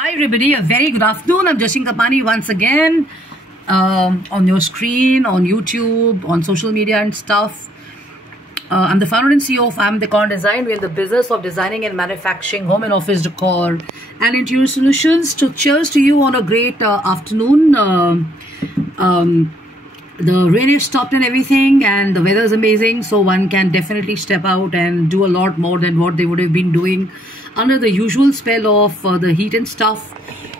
Hi everybody, a very good afternoon. I'm Jashin Kapani once again on your screen, on YouTube, on social media and stuff. I'm the founder and CEO of I'm Decor Design. We're in the business of designing and manufacturing home and office decor and interior solutions. So cheers to you on a great afternoon. The rain has stopped and everything, and the weather is amazing, so one can definitely step out and do a lot more than what they would have been doing under the usual spell of the heat and stuff.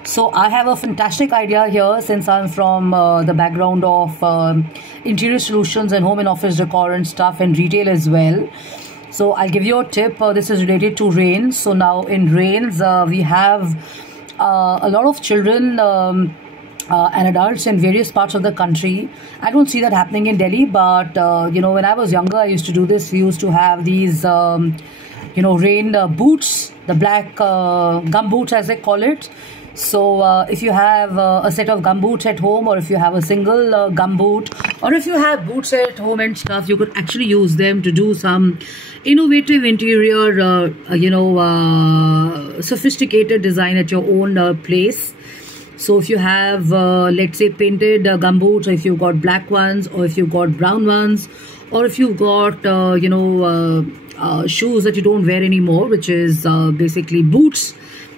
So I have a fantastic idea here, since I'm from the background of interior solutions and home and office decor and stuff, and retail as well. So I'll give you a tip. This is related to rain. So now in rains, we have a lot of children and adults in various parts of the country. I don't see that happening in Delhi, but when I was younger, I used to do this. We used to have these rain boots, the black gum boots as they call it. So if you have a set of gum boots at home, or if you have a single gum boot, or if you have boots at home and stuff, you could actually use them to do some innovative interior sophisticated design at your own place. So if you have, let's say, painted gum boots, or if you've got black ones, or if you've got brown ones, or if you've got, shoes that you don't wear anymore, which is basically boots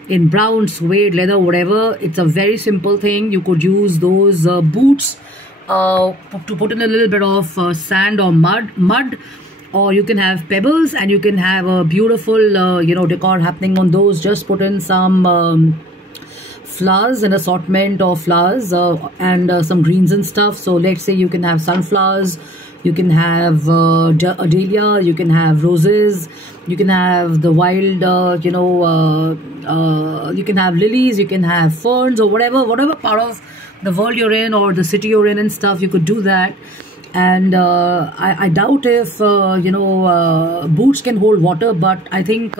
in brown, suede, leather, whatever. It's a very simple thing. You could use those boots to put in a little bit of sand or mud, or you can have pebbles, and you can have a beautiful, decor happening on those. Just put in some flowers, an assortment of flowers and some greens and stuff. So let's say you can have sunflowers, you can have dahlia, you can have roses, you can have the wild you can have lilies, you can have ferns, or whatever part of the world you're in or the city you're in and stuff, you could do that. And I doubt if boots can hold water, but I think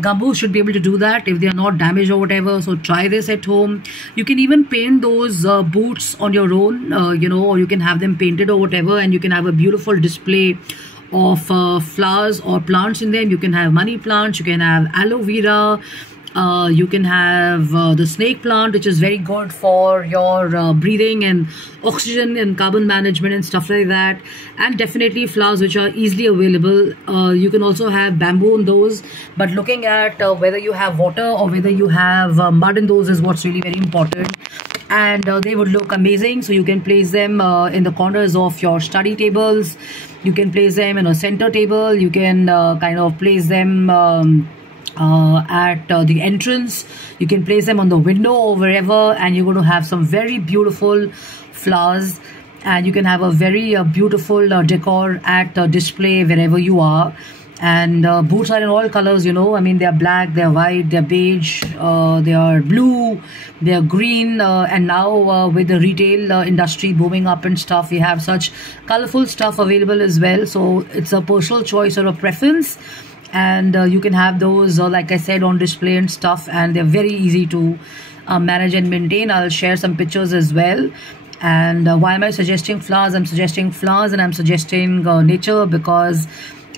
gum should be able to do that if they are not damaged or whatever. So try this at home. You can even paint those boots on your own, or you can have them painted or whatever, and you can have a beautiful display of flowers or plants in them. You can have money plants, you can have aloe vera, you can have the snake plant, which is very good for your breathing and oxygen and carbon management and stuff like that. And definitely flowers which are easily available. You can also have bamboo in those, but looking at whether you have water or whether you have mud in those is what's really very important. And they would look amazing. So you can place them in the corners of your study tables. You can place them in a center table. You can kind of place them at the entrance. You can place them on the window or wherever, and you're going to have some very beautiful flowers, and you can have a very beautiful decor at display wherever you are. And boots are in all colors, I mean, they're black, they're white, they're beige, they are blue, they're green, and now with the retail industry booming up and stuff, we have such colorful stuff available as well. So it's a personal choice or a preference. And you can have those, like I said, on display and stuff, and they're very easy to manage and maintain. I'll share some pictures as well. And why am I suggesting flowers? I'm suggesting flowers, and I'm suggesting nature, because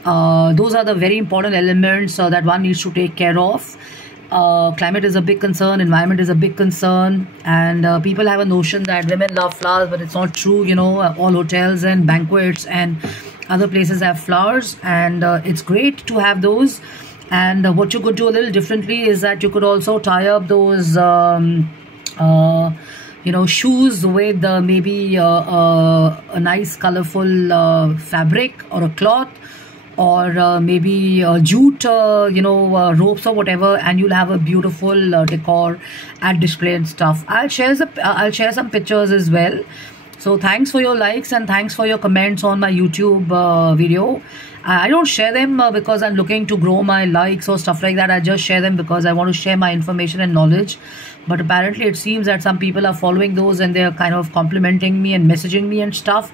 those are the very important elements that one needs to take care of. Climate is a big concern, environment is a big concern, and people have a notion that women love flowers, but it's not true. All hotels and banquets and other places have flowers, and it's great to have those. And what you could do a little differently is that you could also tie up those shoes with maybe a nice colorful fabric or a cloth, or maybe jute ropes or whatever, and you'll have a beautiful decor at display and stuff. I'll share some pictures as well. So thanks for your likes and thanks for your comments on my YouTube video. I don't share them because I'm looking to grow my likes or stuff like that. I just share them because I want to share my information and knowledge. But apparently it seems that some people are following those, and they're kind of complimenting me and messaging me and stuff.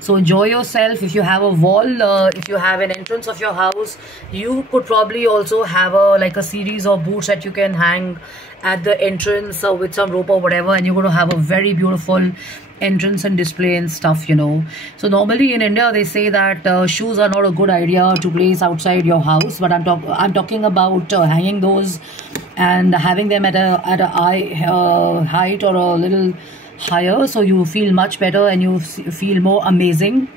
So enjoy yourself. If you have a wall, if you have an entrance of your house, you could probably also have a like a series of boots that you can hang at the entrance with some rope or whatever, and you're going to have a very beautiful entrance and display and stuff, you know. So normally in India they say that shoes are not a good idea to place outside your house, but I'm talking about hanging those and having them at a eye height or a little higher, so you feel much better and you feel more amazing.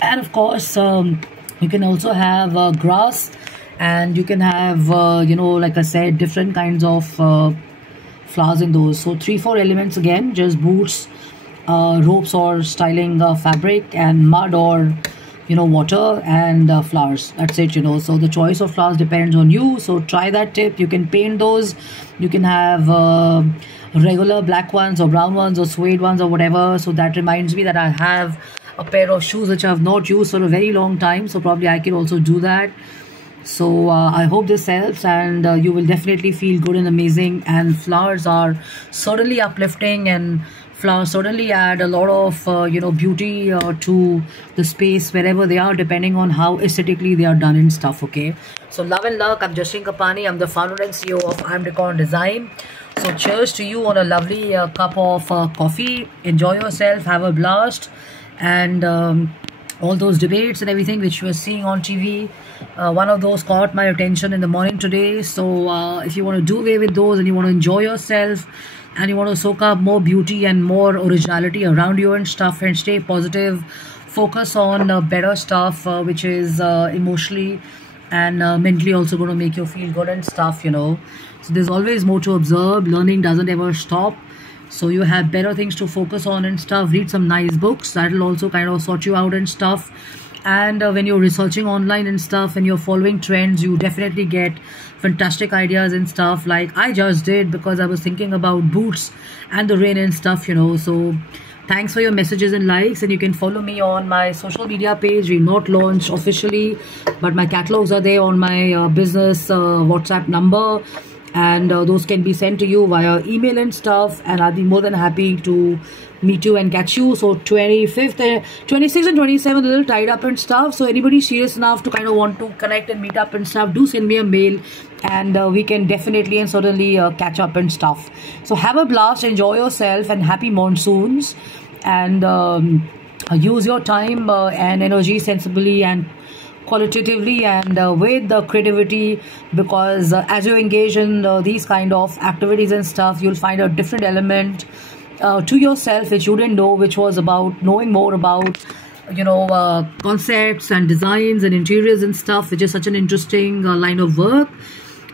And of course you can also have grass, and you can have you know, like I said, different kinds of flowers in those. So 3-4 elements again, just boots, ropes or styling fabric, and mud or, you know, water, and flowers. That's it, you know. So the choice of flowers depends on you, so try that tip. You can paint those. You can have regular black ones or brown ones or suede ones or whatever. So that reminds me that I have a pair of shoes which I have not used for a very long time, so probably I can also do that. So I hope this helps, and you will definitely feel good and amazing. And flowers are certainly uplifting, and flowers certainly add a lot of you know, beauty to the space wherever they are, depending on how aesthetically they are done and stuff. Okay, so love and luck. I'm Jasleen Kapani. I'm the founder and CEO of I'm Decor Design. So cheers to you on a lovely cup of coffee. Enjoy yourself, have a blast, and all those debates and everything which you were seeing on TV, one of those caught my attention in the morning today. So if you want to do away with those and you want to enjoy yourself and you want to soak up more beauty and more originality around you and stuff, and stay positive, focus on better stuff which is emotionally and mentally also going to make you feel good and stuff, you know. So there's always more to observe. Learning doesn't ever stop. So you have better things to focus on and stuff. Read some nice books. That'll also kind of sort you out and stuff. And when you're researching online and stuff and you're following trends, you definitely get fantastic ideas and stuff, like I just did, because I was thinking about boots and the rain and stuff, you know. So thanks for your messages and likes, and you can follow me on my social media page. We've not launched officially, but my catalogs are there on my business WhatsApp number, and those can be sent to you via email and stuff, and I'll be more than happy to meet you and catch you. So 25th, 26th and 27th, a little tied up and stuff, so anybody serious enough to kind of want to connect and meet up and stuff, do send me a mail, and we can definitely and certainly catch up and stuff. So have a blast, enjoy yourself, and happy monsoons, and use your time and energy sensibly and qualitatively, and with the creativity, because as you engage in these kind of activities and stuff, you'll find a different element to yourself which you didn't know, which was about knowing more about, you know, concepts and designs and interiors and stuff, which is such an interesting line of work.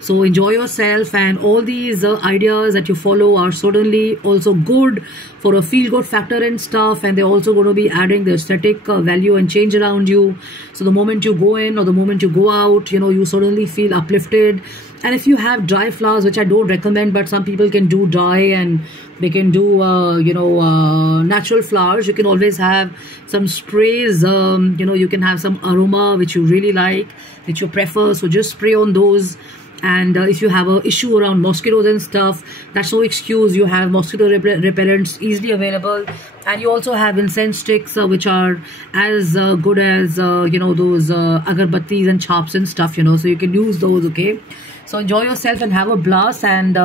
So enjoy yourself, and all these ideas that you follow are certainly also good for a feel-good factor and stuff, and they're also going to be adding the aesthetic value and change around you. So the moment you go in or the moment you go out, you know, you certainly feel uplifted. And if you have dry flowers, which I don't recommend, but some people can do dry and they can do, you know, natural flowers. You can always have some sprays, you know, you can have some aroma which you really like, which you prefer. So just spray on those. And if you have an issue around mosquitoes and stuff, that's no excuse. You have mosquito repellents easily available, and you also have incense sticks which are as good as you know, those agarbattis and chops and stuff, you know, so you can use those. Okay, so enjoy yourself and have a blast, and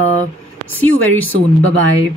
see you very soon. Bye bye.